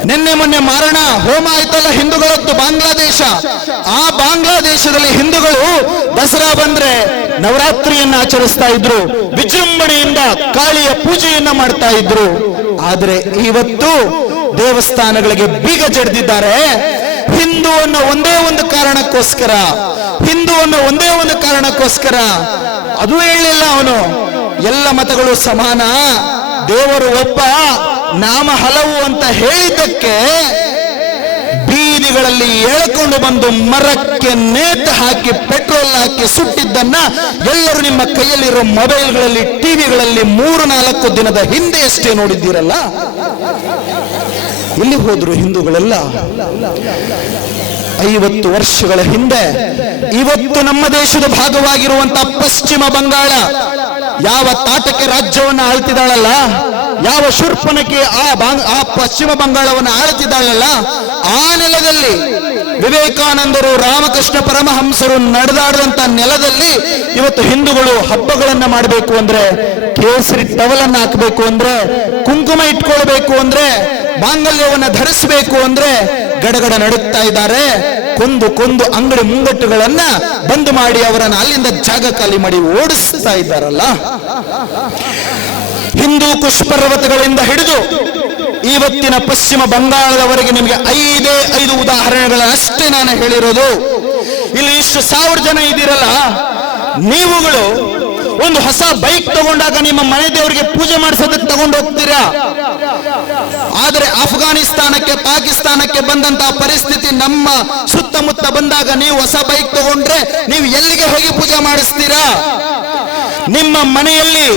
ನಿನ್ನೆ ಮೊನ್ನೆ ಮಾರಣ ಹೋಮ ಆಯ್ತಲ್ಲ ಹಿಂದೂಗಳದ್ದು ಬಾಂಗ್ಲಾದೇಶ. ಆ ಬಾಂಗ್ಲಾದೇಶದಲ್ಲಿ ಹಿಂದೂಗಳು ದಸರಾ ಬಂದ್ರೆ ನವರಾತ್ರಿಯನ್ನ ಆಚರಿಸ್ತಾ ಇದ್ರು, ವಿಜೃಂಭಣೆಯಿಂದ ಕಾಳಿಯ ಪೂಜೆಯನ್ನ ಮಾಡ್ತಾ ಇದ್ರು. ಆದ್ರೆ ಇವತ್ತು ದೇವಸ್ಥಾನಗಳಿಗೆ ಬೀಗ ಜಡಿದಿದ್ದಾರೆ. ಹಿಂದೂ ಅನ್ನೋ ಒಂದೇ ಒಂದು ಕಾರಣಕ್ಕೋಸ್ಕರ, ಹಿಂದೂ ಅನ್ನೋ ಒಂದೇ ಒಂದು ಕಾರಣಕ್ಕೋಸ್ಕರ. ಅದು ಹೇಳಿಲ್ಲ ಅವನು, ಎಲ್ಲ ಮತಗಳು ಸಮಾನ, ದೇವರು ಒಬ್ಬ, ನಾಮ ಹಲವು ಅಂತ ಹೇಳಿದ್ದಕ್ಕೆ ಬೀದಿಗಳಲ್ಲಿ ಎಳ್ಕೊಂಡು ಬಂದು ಮರಕ್ಕೆ ನೇತು ಹಾಕಿ ಪೆಟ್ರೋಲ್ ಹಾಕಿ ಸುಟ್ಟಿದ್ದನ್ನ ಎಲ್ಲರೂ ನಿಮ್ಮ ಕೈಯಲ್ಲಿರೋ ಮೊಬೈಲ್ಗಳಲ್ಲಿ, ಟಿವಿಗಳಲ್ಲಿ 3-4 ದಿನದ ಹಿಂದೆ ಅಷ್ಟೇ ನೋಡಿದ್ದೀರಲ್ಲ. ಎಲ್ಲಿ ಹೋದ್ರು ಹಿಂದೂಗಳೆಲ್ಲ? 50 ವರ್ಷಗಳ ಹಿಂದೆ ಇವತ್ತು ನಮ್ಮ ದೇಶದ ಭಾಗವಾಗಿರುವಂತಹ ಪಶ್ಚಿಮ ಬಂಗಾಳ ಯಾವ ತಾಟಕ್ಕೆ ರಾಜ್ಯವನ್ನ ಆಳ್ತಿದ್ದಾಳಲ್ಲ, ಯಾವ ಶೂರ್ಪನಖಿ ಆ ಪಶ್ಚಿಮ ಬಂಗಾಳವನ್ನು ಆಳ್ತಿದ್ದಾಳಲ್ಲ, ಆ ನೆಲದಲ್ಲಿ ವಿವೇಕಾನಂದರು, ರಾಮಕೃಷ್ಣ ಪರಮಹಂಸರು ನಡೆದಾಡುವಂತ ನೆಲದಲ್ಲಿ ಇವತ್ತು ಹಿಂದೂಗಳು ಹಬ್ಬಗಳನ್ನ ಮಾಡಬೇಕು ಅಂದ್ರೆ, ಕೇಸರಿ ಟವಲನ್ನ ಹಾಕಬೇಕು ಅಂದ್ರೆ, ಕುಂಕುಮ ಇಟ್ಕೊಳ್ಬೇಕು ಅಂದ್ರೆ, ಮಾಂಗಲ್ಯವನ್ನ ಧರಿಸಬೇಕು ಅಂದ್ರೆ ಗಡಗಡ ನಡುತ್ತಾ ಇದ್ದಾರೆ. ಕೊಂದು ಅಂಗಡಿ ಮುಂಗಟ್ಟುಗಳನ್ನ ಬಂದ್ ಮಾಡಿ ಅವರನ್ನ ಅಲ್ಲಿಂದ ಜಾಗ ಖಾಲಿ ಮಾಡಿ ಓಡಿಸ್ತಾ ಇದ್ದಾರಲ್ಲ. ಹಿಂದೂ ಕುಶ್ ಪರ್ವತಗಳಿಂದ ಹಿಡಿದು ಇವತ್ತಿನ ಪಶ್ಚಿಮ ಬಂಗಾಳದವರೆಗೆ ನಿಮಗೆ 5 ಉದಾಹರಣೆಗಳನ್ನಷ್ಟೇ ನಾನು ಹೇಳಿರೋದು. ಇಲ್ಲಿ ಇಷ್ಟು 1000 ಜನ ಇದ್ದೀರಲ್ಲ, ನೀವುಗಳು ಒಂದು ಹೊಸ ಬೈಕ್ ತಗೊಂಡಾಗ ನಿಮ್ಮ ಮನೆ ದೇವರಿಗೆ ಪೂಜೆ ಮಾಡಿಸೋದಕ್ಕೆ ತಗೊಂಡು ಹೋಗ್ತೀರಾ. ಆದರೆ ಅಫ್ಘಾನಿಸ್ತಾನಕ್ಕೆ, ಪಾಕಿಸ್ತಾನಕ್ಕೆ ಬಂದಂತಹ ಪರಿಸ್ಥಿತಿ ನಮ್ಮ ಸುತ್ತಮುತ್ತ ಬಂದಾಗ ನೀವು ಹೊಸ ಬೈಕ್ ತಗೊಂಡ್ರೆ ನೀವು ಎಲ್ಲಿಗೆ ಹೋಗಿ ಪೂಜೆ ಮಾಡಿಸ್ತೀರಾ? ನಿಮ್ಮ ಮನೆಯಲ್ಲಿ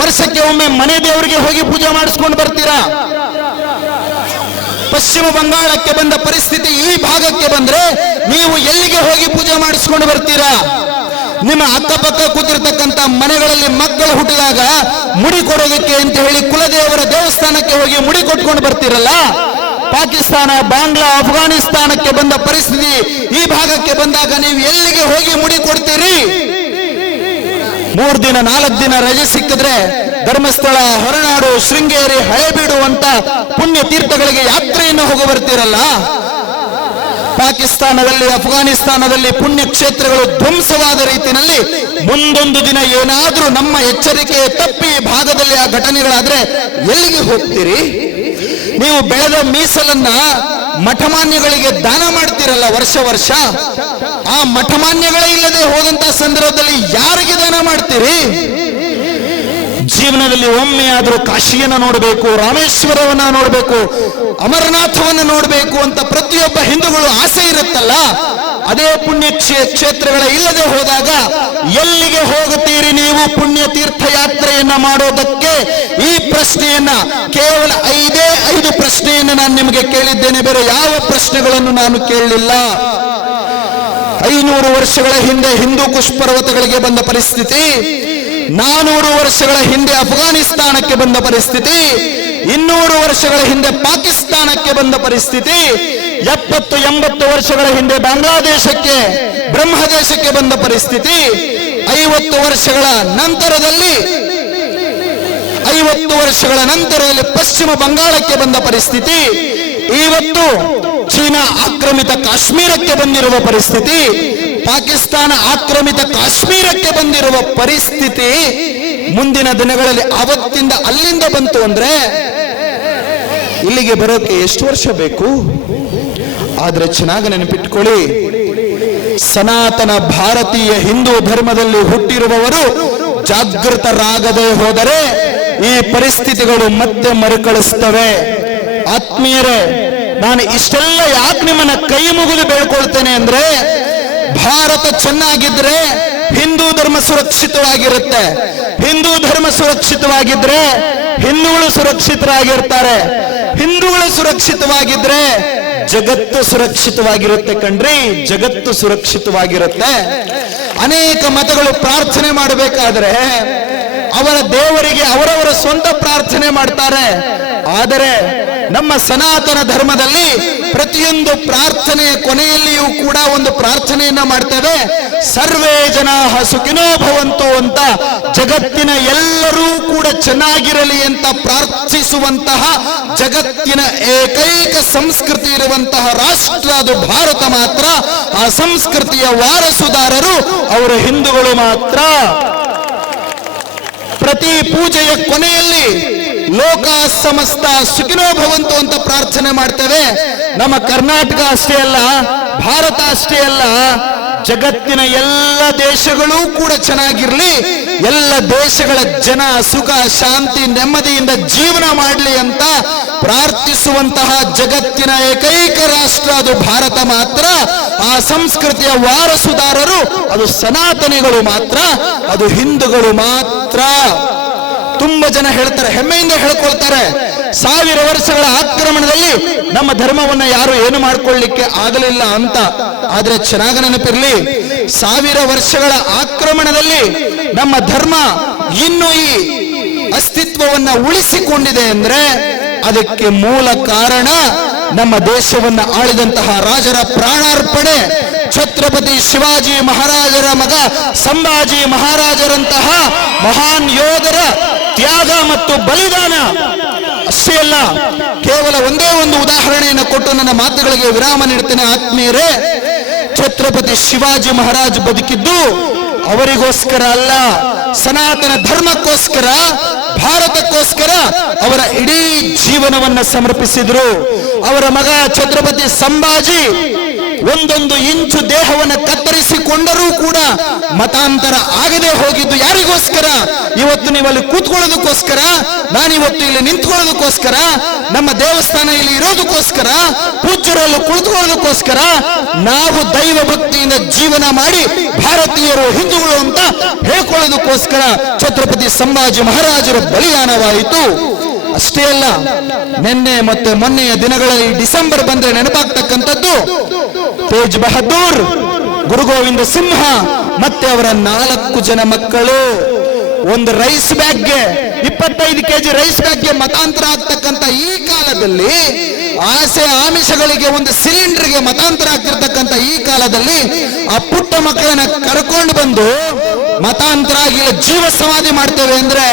ವರ್ಷಕ್ಕೆ ಒಮ್ಮೆ ಮನೆ ದೇವರಿಗೆ ಹೋಗಿ ಪೂಜೆ ಮಾಡಿಸ್ಕೊಂಡು ಬರ್ತೀರಾ? ಪಶ್ಚಿಮ ಬಂಗಾಳಕ್ಕೆ ಬಂದ ಪರಿಸ್ಥಿತಿ ಈ ಭಾಗಕ್ಕೆ ಬಂದ್ರೆ ನೀವು ಎಲ್ಲಿಗೆ ಹೋಗಿ ಪೂಜೆ ಮಾಡಿಸ್ಕೊಂಡು ಬರ್ತೀರಾ? ನಿಮ್ಮ ಅಕ್ಕಪಕ್ಕ ಕೂತಿರ್ತಕ್ಕಂಥ ಮನೆಗಳಲ್ಲಿ ಮಕ್ಕಳು ಹುಟ್ಟಿದಾಗ ಮುಡಿ ಕೊಡೋದಕ್ಕೆ ಅಂತ ಹೇಳಿ ಕುಲದೇವರ ದೇವಸ್ಥಾನಕ್ಕೆ ಹೋಗಿ ಮುಡಿ ಕೊಟ್ಕೊಂಡು ಬರ್ತೀರಲ್ಲ. ಪಾಕಿಸ್ತಾನ, ಬಾಂಗ್ಲಾ, ಅಫ್ಘಾನಿಸ್ತಾನಕ್ಕೆ ಬಂದ ಪರಿಸ್ಥಿತಿ ಈ ಭಾಗಕ್ಕೆ ಬಂದಾಗ ನೀವು ಎಲ್ಲಿಗೆ ಹೋಗಿ ಮುಡಿ ಕೊಡ್ತೀರಿ? 3 ದಿನ 4 ದಿನ ರಜೆ ಸಿಕ್ಕಿದ್ರೆ ಧರ್ಮಸ್ಥಳ, ಹೊರನಾಡು, ಶೃಂಗೇರಿ, ಹಳೇಬೀಡು ಅಂತ ಪುಣ್ಯ ತೀರ್ಥಗಳಿಗೆ ಯಾತ್ರೆಯನ್ನು ಹೋಗಿ ಬರ್ತೀರಲ್ಲ. ಪಾಕಿಸ್ತಾನದಲ್ಲಿ, ಅಫ್ಘಾನಿಸ್ತಾನದಲ್ಲಿ ಪುಣ್ಯ ಕ್ಷೇತ್ರಗಳು ಧ್ವಂಸವಾದ ರೀತಿಯಲ್ಲಿ ಮುಂದೊಂದು ದಿನ ಏನಾದ್ರೂ ನಮ್ಮ ಎಚ್ಚರಿಕೆ ತಪ್ಪಿ ಭಾಗದಲ್ಲಿ ಆ ಘಟನೆಗಳಾದ್ರೆ ಎಲ್ಲಿಗೆ ಹೋಗ್ತೀರಿ? ನೀವು ಬೆಳೆದ ಮೀಸಲನ್ನ ಮಠಮಾನ್ಯಗಳಿಗೆ ದಾನ ಮಾಡ್ತೀರಲ್ಲ ವರ್ಷ. ಆ ಮಠಮಾನ್ಯಗಳೇ ಇಲ್ಲದೆ ಹೋದಂತ ಸಂದರ್ಭದಲ್ಲಿ ಯಾರಿಗೆ ದಾನ ಮಾಡ್ತೀರಿ? ಜೀವನದಲ್ಲಿ ಒಮ್ಮೆ ಆದ್ರೂ ಕಾಶಿಯನ್ನ ನೋಡಬೇಕು, ರಾಮೇಶ್ವರವನ್ನ ನೋಡಬೇಕು, ಅಮರನಾಥವನ್ನ ನೋಡಬೇಕು ಅಂತ ಪ್ರತಿಯೊಬ್ಬ ಹಿಂದೂಗಳು ಆಸೆ ಇರುತ್ತಲ್ಲ. ಅದೇ ಪುಣ್ಯ ಕ್ಷೇತ್ರಗಳ ಇಲ್ಲದೆ ಹೋದಾಗ ಎಲ್ಲಿಗೆ ಹೋಗುತ್ತೀರಿ ನೀವು ಪುಣ್ಯ ತೀರ್ಥಯಾತ್ರೆಯನ್ನ ಮಾಡೋದಕ್ಕೆ? ಈ ಪ್ರಶ್ನೆಯನ್ನ ಕೇವಲ 5 ಪ್ರಶ್ನೆಯನ್ನ ನಾನು ನಿಮಗೆ ಕೇಳಿದ್ದೇನೆ, ಬೇರೆ ಯಾವ ಪ್ರಶ್ನೆಗಳನ್ನು ನಾನು ಕೇಳಲಿಲ್ಲ. 500 ವರ್ಷಗಳ ಹಿಂದೆ ಹಿಂದೂ ಕುಶ್ ಪರ್ವತಗಳಿಗೆ ಬಂದ ಪರಿಸ್ಥಿತಿ, 400 ವರ್ಷಗಳ ಹಿಂದೆ ಅಫ್ಘಾನಿಸ್ತಾನಕ್ಕೆ ಬಂದ ಪರಿಸ್ಥಿತಿ, 200 ವರ್ಷಗಳ ಹಿಂದೆ ಪಾಕಿಸ್ತಾನಕ್ಕೆ ಬಂದ ಪರಿಸ್ಥಿತಿ, 70-80 ವರ್ಷಗಳ ಹಿಂದೆ ಬಾಂಗ್ಲಾದೇಶಕ್ಕೆ, ಬ್ರಹ್ಮದೇಶಕ್ಕೆ ಬಂದ ಪರಿಸ್ಥಿತಿ, 50 ವರ್ಷಗಳ ನಂತರದಲ್ಲಿ ಪಶ್ಚಿಮ ಬಂಗಾಳಕ್ಕೆ ಬಂದ ಪರಿಸ್ಥಿತಿ, ಇವತ್ತು ಚೀನಾ ಆಕ್ರಮಿತ ಕಾಶ್ಮೀರಕ್ಕೆ ಬಂದಿರುವ ಪರಿಸ್ಥಿತಿ, ಪಾಕಿಸ್ತಾನ ಆಕ್ರಮಿತ ಕಾಶ್ಮೀರಕ್ಕೆ ಬಂದಿರುವ ಪರಿಸ್ಥಿತಿ ಮುಂದಿನ ದಿನಗಳಲ್ಲಿ ಅವತ್ತಿಂದ ಅಲ್ಲಿಂದ ಬಂತು ಅಂದ್ರೆ ಇಲ್ಲಿಗೆ ಬರೋಕೆ ಎಷ್ಟು ವರ್ಷ ಬೇಕು? ಆದ್ರೆ ಚೆನ್ನಾಗಿ ನೆನಪಿಟ್ಕೊಳ್ಳಿ, ಸನಾತನ ಭಾರತೀಯ ಹಿಂದೂ ಧರ್ಮದಲ್ಲಿ ಹುಟ್ಟಿರುವವರು ಜಾಗೃತರಾಗದೆ ಹೋದರೆ ಈ ಪರಿಸ್ಥಿತಿಗಳು ಮತ್ತೆ ಮರುಕಳಿಸ್ತವೆ. ಆತ್ಮೀಯರೇ, ನಾನು ಇಷ್ಟೆಲ್ಲ ಯಾಕೆ ನಿಮ್ಮನ್ನ ಕೈ ಮುಗಿದು ಬೇಡ್ಕೊಳ್ತೇನೆ ಅಂದ್ರೆ, ಭಾರತ ಚೆನ್ನಾಗಿದ್ರೆ ಹಿಂದೂ ಧರ್ಮ ಸುರಕ್ಷಿತವಾಗಿರುತ್ತೆ. ಹಿಂದೂ ಧರ್ಮ ಸುರಕ್ಷಿತವಾಗಿದ್ರೆ ಹಿಂದೂಗಳು ಸುರಕ್ಷಿತರಾಗಿರ್ತಾರೆ. ಹಿಂದೂಗಳು ಸುರಕ್ಷಿತವಾಗಿದ್ರೆ ಜಗತ್ತು ಸುರಕ್ಷಿತವಾಗಿರುತ್ತೆ ಕಣ್ರಿ, ಜಗತ್ತು ಸುರಕ್ಷಿತವಾಗಿರುತ್ತೆ. ಅನೇಕ ಮತಗಳು ಪ್ರಾರ್ಥನೆ ಮಾಡಬೇಕಾದ್ರೆ ಅವರ ದೇವರಿಗೆ ಅವರವರ ಸ್ವಂತ ಪ್ರಾರ್ಥನೆ ಮಾಡ್ತಾರೆ. ಆದರೆ ನಮ್ಮ ಸನಾತನ ಧರ್ಮದಲ್ಲಿ ಪ್ರತಿಯೊಂದು ಪ್ರಾರ್ಥನೆಯ ಕೊನೆಯಲ್ಲಿಯೂ ಕೂಡ ಒಂದು ಪ್ರಾರ್ಥನೆಯನ್ನ ಮಾಡ್ತೇವೆ, ಸರ್ವೇ ಜನ ಸುಖಿನೋ ಭವಂತು ಅಂತ. ಜಗತ್ತಿನ ಎಲ್ಲರೂ ಕೂಡ ಚೆನ್ನಾಗಿರಲಿ ಅಂತ ಪ್ರಾರ್ಥಿಸುವಂತಹ ಜಗತ್ತಿನ ಏಕೈಕ ಸಂಸ್ಕೃತಿ ಇರುವಂತಹ ರಾಷ್ಟ್ರ ಅದು ಭಾರತ ಮಾತ್ರ. ಆ ಸಂಸ್ಕೃತಿಯ ವಾರಸುದಾರರು ಅವರು ಹಿಂದೂಗಳು ಮಾತ್ರ. ಪ್ರತಿ ಪೂಜೆಯ ಕೊನೆಯಲ್ಲಿ ಲೋಕ ಸಮಸ್ತ ಸುಖಿನೋ ಭವಂತು ಅಂತ ಪ್ರಾರ್ಥನೆ ಮಾಡ್ತೇವೆ. ನಮ್ಮ ಕರ್ನಾಟಕ ಅಷ್ಟೇ ಅಲ್ಲ, ಭಾರತ ಅಷ್ಟೇ ಅಲ್ಲ, ಜಗತ್ತಿನ ಎಲ್ಲ ದೇಶಗಳೂ ಕೂಡ ಚೆನ್ನಾಗಿರ್ಲಿ, ಎಲ್ಲ ದೇಶಗಳ ಜನ ಸುಖ ಶಾಂತಿ ನೆಮ್ಮದಿಯಿಂದ ಜೀವನ ಮಾಡಲಿ ಅಂತ ಪ್ರಾರ್ಥಿಸುವಂತಹ ಜಗತ್ತಿನ ಏಕೈಕ ರಾಷ್ಟ್ರ ಅದು ಭಾರತ ಮಾತ್ರ. ಆ ಸಂಸ್ಕೃತಿಯ ವಾರಸುದಾರರು ಅದು ಸನಾತನಿಗಳು ಮಾತ್ರ, ಅದು ಹಿಂದೂಗಳು ಮಾತ್ರ. ತುಂಬಾ ಜನ ಹೇಳ್ತಾರೆ, ಹೆಮ್ಮೆಯಿಂದ ಹೇಳ್ಕೊಳ್ತಾರೆ, 1000 ವರ್ಷಗಳ ಆಕ್ರಮಣದಲ್ಲಿ ನಮ್ಮ ಧರ್ಮವನ್ನ ಯಾರು ಏನು ಮಾಡ್ಕೊಳ್ಳಿಕ್ಕೆ ಆಗಲಿಲ್ಲ ಅಂತ. ಆದ್ರೆ ಚೆನ್ನಾಗಿ ನೆನಪಿರ್ಲಿ, 1000 ವರ್ಷಗಳ ಆಕ್ರಮಣದಲ್ಲಿ ನಮ್ಮ ಧರ್ಮ ಇನ್ನೂ ಈ ಅಸ್ತಿತ್ವವನ್ನ ಉಳಿಸಿಕೊಂಡಿದೆ ಅಂದ್ರೆ ಅದಕ್ಕೆ ಮೂಲ ಕಾರಣ ನಮ್ಮ ದೇಶವನ್ನ ಆಳಿದಂತಹ ರಾಜರ ಪ್ರಾಣಾರ್ಪಣೆ. ಛತ್ರಪತಿ ಶಿವಾಜಿ ಮಹಾರಾಜರ ಮಗ ಸಂಭಾಜಿ ಮಹಾರಾಜರಂತಹ ಮಹಾನ್ ಯೋಧರ ತ್ಯಾಗ ಮತ್ತು ಬಲಿದಾನ. ಅಷ್ಟೇ ಅಲ್ಲ, ಕೇವಲ ಒಂದೇ ಒಂದು ಉದಾಹರಣೆಯನ್ನು ಕೊಟ್ಟು ನನ್ನ ಮಾತುಗಳಿಗೆ ವಿರಾಮ ನೀಡ್ತೇನೆ ಆತ್ಮೀಯರೇ. ಛತ್ರಪತಿ ಶಿವಾಜಿ ಮಹಾರಾಜ್ ಬದುಕಿದ್ದು ಅವರಿಗೋಸ್ಕರ ಅಲ್ಲ, ಸನಾತನ ಧರ್ಮಕ್ಕೋಸ್ಕರ, ಭಾರತಕ್ಕೋಸ್ಕರ ಅವರ ಇಡೀ ಜೀವನವನ್ನ ಸಮರ್ಪಿಸಿದ್ರು. ಅವರ ಮಗ ಛತ್ರಪತಿ ಸಂಭಾಜಿ ಒಂದೊಂದು ಇಂಚು ದೇಹವನ್ನು ಕತ್ತರಿಸಿಕೊಂಡರೂ ಕೂಡ ಮತಾಂತರ ಆಗದೆ ಹೋಗಿದ್ದು ಯಾರಿಗೋಸ್ಕರ? ಇವತ್ತು ನೀವು ಅಲ್ಲಿ ಕೂತ್ಕೊಳ್ಳೋದಕ್ಕೋಸ್ಕರ, ನಾನಿವತ್ತು ಇಲ್ಲಿ ನಿಂತ್ಕೊಳ್ಳೋದಕ್ಕೋಸ್ಕರ, ನಮ್ಮ ದೇವಸ್ಥಾನ ಇಲ್ಲಿ ಇರೋದಕ್ಕೋಸ್ಕರ, ಪೂಜ್ಯರಲ್ಲೂ ಕುಳಿತುಕೊಳ್ಳೋದಕ್ಕೋಸ್ಕರ, ನಾವು ದೈವ ಭಕ್ತಿಯಿಂದ ಜೀವನ ಮಾಡಿ ಭಾರತೀಯರು ಹಿಂದೂಗಳು ಅಂತ ಹೇಳ್ಕೊಳ್ಳೋದಕ್ಕೋಸ್ಕರ ಛತ್ರಪತಿ ಸಂಭಾಜಿ ಮಹಾರಾಜರ ಬಲಿದಾನವಾಯಿತು. ಅಷ್ಟೇ ಅಲ್ಲ, ನಿನ್ನೆ ಮತ್ತೆ ಮೊನ್ನೆಯ ದಿನಗಳಲ್ಲಿ ಡಿಸೆಂಬರ್ ಬಂದ್ರೆ ನೆನಪಾಗ್ತಕ್ಕಂಥದ್ದು ತೇಜ್ ಬಹದ್ದೂರ್, ಗುರು ಗೋವಿಂದ ಸಿಂಹ ಮತ್ತೆ ಅವರ 4 ಜನ ಮಕ್ಕಳು. ಒಂದು ರೈಸ್ ಬ್ಯಾಗ್ಗೆ 25 kg ರೈಸ್ ಬ್ಯಾಗ್ಗೆ ಮತಾಂತರ ಆಗ್ತಕ್ಕಂಥ ಈ ಕಾಲದಲ್ಲಿ, ಆಸೆ ಆಮಿಷಗಳಿಗೆ ಒಂದು ಸಿಲಿಂಡರ್ಗೆ ಮತಾಂತರ ಆಗ್ತಿರ್ತಕ್ಕಂಥ ಈ ಕಾಲದಲ್ಲಿ ಆ ಪುಟ್ಟ ಮಕ್ಕಳನ್ನ ಕರ್ಕೊಂಡು ಬಂದು ಮತಾಂತರ ಆಗಿ ಜೀವ ಸಮಾಧಿ ಮಾಡ್ತೇವೆ ಅಂದ್ರೆ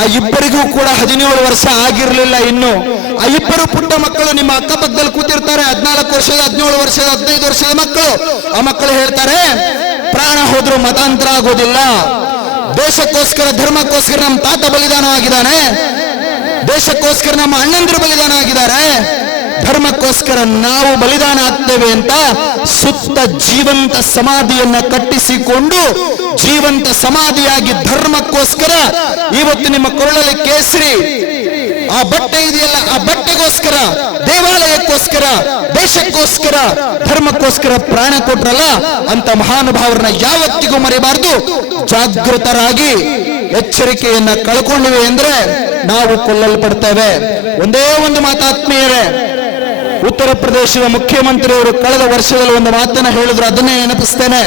ಆ ಇಬ್ಬರಿಗೂ ಕೂಡ 17 ವರ್ಷ ಆಗಿರ್ಲಿಲ್ಲ ಇನ್ನು. ಆ ಇಬ್ಬರು ಪುಟ್ಟ ಮಕ್ಕಳು ನಿಮ್ಮ ಅಕ್ಕಪಕ್ಕದಲ್ಲಿ ಕೂತಿರ್ತಾರೆ, 14 ವರ್ಷದ, 17 ವರ್ಷದ, 15 ವರ್ಷದ ಮಕ್ಕಳು. ಆ ಮಕ್ಕಳು ಹೇಳ್ತಾರೆ, ಪ್ರಾಣ ಹೋದ್ರೂ ಮತಾಂತರ ಆಗೋದಿಲ್ಲ. ದೇಶಕ್ಕೋಸ್ಕರ ಧರ್ಮಕ್ಕೋಸ್ಕರ ನಮ್ಮ ತಾತ ಬಲಿದಾನವಾಗಿದ್ದಾನೆ, ದೇಶಕ್ಕೋಸ್ಕರ ನಮ್ಮ ಅಣ್ಣಂದಿರು ಬಲಿದಾನ ಆಗಿದ್ದಾರೆ, ಧರ್ಮಕ್ಕೋಸ್ಕರ ನಾವು ಬಲಿದಾನ ಆಗ್ತೇವೆ ಅಂತ ಸುತ್ತ ಜೀವಂತ ಸಮಾಧಿಯನ್ನ ಕಟ್ಟಿಸಿಕೊಂಡು ಜೀವಂತ ಸಮಾಧಿಯಾಗಿ ಧರ್ಮಕ್ಕೋಸ್ಕರ ಇವತ್ತು ನಿಮ್ಮ ಕೊರಳಲ್ಲಿ ಕೇಸರಿ ಆ ಬಟ್ಟೆ ಇದೆಯಲ್ಲ, ಆ ಬಟ್ಟೆಗೋಸ್ಕರ, ದೇವಾಲಯಕ್ಕೋಸ್ಕರ, ದೇಶಕ್ಕೋಸ್ಕರ, ಧರ್ಮಕ್ಕೋಸ್ಕರ ಪ್ರಾಣ ಕೊಟ್ರಲ್ಲ ಅಂತ ಮಹಾನುಭಾವರನ್ನ ಯಾವತ್ತಿಗೂ ಮರೆಯಬಾರದು. ಜಾಗೃತರಾಗಿ ಎಚ್ಚರಿಕೆಯನ್ನ ಕಳ್ಕೊಂಡಿವೆ ಅಂದ್ರೆ ನಾವು ಕೊಲ್ಲಲ್ಪಡ್ತೇವೆ. ಒಂದೇ ಒಂದು ಮಾತಾತ್ಮೀಯರೇ, ಉತ್ತರ ಪ್ರದೇಶದ ಮುಖ್ಯಮಂತ್ರಿಯವರು ಕಳೆದ ವರ್ಷದಲ್ಲಿ ಒಂದು ಮಾತನ್ನ ಹೇಳಿದ್ರು, ಅದನ್ನೇ ನೆನಪಿಸ್ತೇನೆ.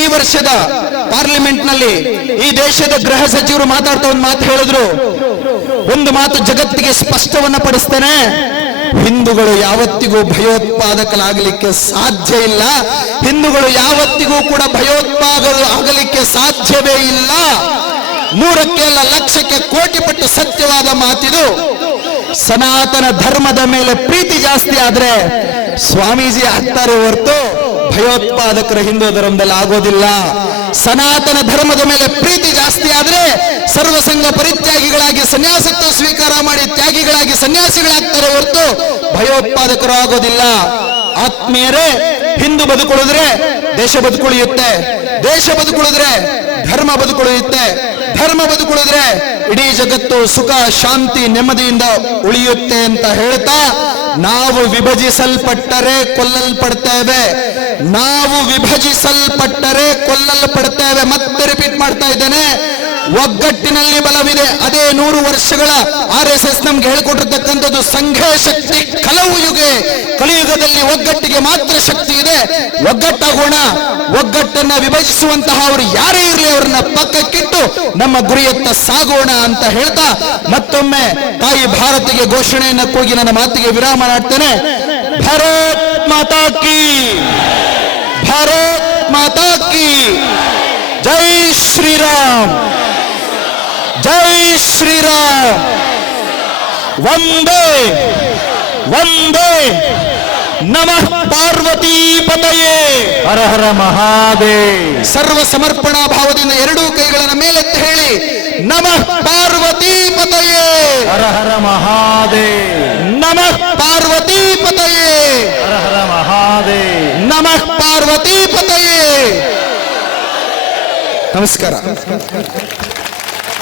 ಈ ವರ್ಷದ ಪಾರ್ಲಿಮೆಂಟ್ ನಲ್ಲಿ ಈ ದೇಶದ ಗೃಹ ಸಚಿವರು ಮಾತಾಡ್ತಾ ಒಂದು ಮಾತು ಹೇಳಿದ್ರು. ಒಂದು ಮಾತು ಜಗತ್ತಿಗೆ ಸ್ಪಷ್ಟವನ್ನ ಪಡಿಸ್ತೇನೆ, ಹಿಂದೂಗಳು ಯಾವತ್ತಿಗೂ ಭಯೋತ್ಪಾದಕರಾಗಲಿಕ್ಕೆ ಸಾಧ್ಯ ಇಲ್ಲ, ಹಿಂದೂಗಳು ಯಾವತ್ತಿಗೂ ಕೂಡ ಭಯೋತ್ಪಾದಕರು ಆಗಲಿಕ್ಕೆ ಸಾಧ್ಯವೇ ಇಲ್ಲ. 100ಕ್ಕೆ ಅಲ್ಲ, 1,00,000ಕ್ಕೆ ಕೋಟಿ ಪಟ್ಟು ಸತ್ಯವಾದ ಮಾತಿದು. ಸನಾತನ ಧರ್ಮದ ಮೇಲೆ ಪ್ರೀತಿ ಜಾಸ್ತಿ ಆದ್ರೆ ಸ್ವಾಮೀಜಿ ಆಗ್ತಾರೆ ಹೊರತು ಭಯೋತ್ಪಾದಕರ ಹಿಂದೂ ಧರ್ಮದಲ್ಲಿ ಆಗೋದಿಲ್ಲ. ಸನಾತನ ಧರ್ಮದ ಮೇಲೆ ಪ್ರೀತಿ ಜಾಸ್ತಿ ಆದ್ರೆ ಸರ್ವಸಂಗ ಪರಿತ್ಯಾಗಿಗಳಾಗಿ ಸನ್ಯಾಸತ್ವ ಸ್ವೀಕಾರ ಮಾಡಿ ತ್ಯಾಗಿಗಳಾಗಿ ಸನ್ಯಾಸಿಗಳಾಗ್ತಾರೆ ಹೊರತು ಭಯೋತ್ಪಾದಕರು ಆಗೋದಿಲ್ಲ. ಆತ್ಮೀಯರೇ, ಹಿಂದೂ ಬದುಕುಳಿದ್ರೆ ದೇಶ ಬದುಕುಳಿಯುತ್ತೆ, ದೇಶ ಬದುಕುಳಿದ್ರೆ ಧರ್ಮ ಬದುಕುಳಿಯುತ್ತೆ, ಧರ್ಮ ಬದುಕುಳಿದ್ರೆ ಇಡೀ ಜಗತ್ತು ಸುಖ ಶಾಂತಿ ನೆಮ್ಮದಿಯಿಂದ ಉಳಿಯುತ್ತೆ ಅಂತ ಹೇಳ್ತಾ, ನಾವು ವಿಭಜಿಸಲ್ಪಟ್ಟರೆ ಕೊಲ್ಲಲ್ಪಡ್ತೇವೆ, ನಾವು ವಿಭಜಿಸಲ್ಪಟ್ಟರೆ ಕೊಲ್ಲಲ್ಪಡ್ತೇವೆ. ಮತ್ತೆ ರಿಪೀಟ್ ಮಾಡ್ತಾ ಇದ್ದೇನೆ, ಒಗ್ಗಟ್ಟಿನಲ್ಲಿ ಬಲವಿದೆ. ಅದೇ 100 ವರ್ಷಗಳ RSS ನಮ್ಗೆ ಹೇಳಿಕೊಟ್ಟಿರ್ತಕ್ಕಂಥದ್ದು ಸಂಘೇ ಶಕ್ತಿ ಕಲವು ಯುಗೆ. ಕಲಿಯುಗದಲ್ಲಿ ಒಗ್ಗಟ್ಟಿಗೆ ಮಾತ್ರ ಶಕ್ತಿ ಇದೆ. ಒಗ್ಗಟ್ಟಾಗೋಣ. ಒಗ್ಗಟ್ಟನ್ನ ವಿಭಜಿಸುವಂತಹ ಅವರು ಯಾರೇ ಇರಲಿ ಅವರನ್ನ ಪಕ್ಕಕ್ಕಿಟ್ಟು ನಮ್ಮ ಗುರಿಯತ್ತ ಸಾಗೋಣ ಅಂತ ಹೇಳ್ತಾ ಮತ್ತೊಮ್ಮೆ ತಾಯಿ ಭಾರತಿಗೆ ಘೋಷಣೆಯನ್ನ ಕೂಗಿ ನನ್ನ ಮಾತಿಗೆ ವಿರಾಮ ನಾಡ್ತೇನೆ. ಭಾರತ್ ಮಾತಾ ಕಿ, ಭಾರತ್ ಮಾತಾ ಕಿ ಜೈ ಶ್ರೀರಾಮ್, ಜೈ ಶ್ರೀರಾಮ್. ವಂದೇ ವಂದೇ ನಮಃ ಪಾರ್ವತಿ ಪತಯೇ. ಹರ ಹರ ಮಹಾದೇವ್. ಸರ್ವ ಸಮರ್ಪಣಾ ಭಾವದಿಂದ ಎರಡೂ ಕೈಗಳನ್ನು ಮೇಲೆತ್ತಿ ಹೇಳಿ, ನಮಃ ಪಾರ್ವತಿ ಪತಯೇ, ಹರ ಹರ ಮಹಾದೇವ್, ನಮಃ ಪಾರ್ವತಿ ಪತಯೇ, ಹರ ಹರ ಮಹಾದೇವ್. ನಮಃ ಪಾರ್ವತಿ ಪತಯೇ. ನಮಸ್ಕಾರ.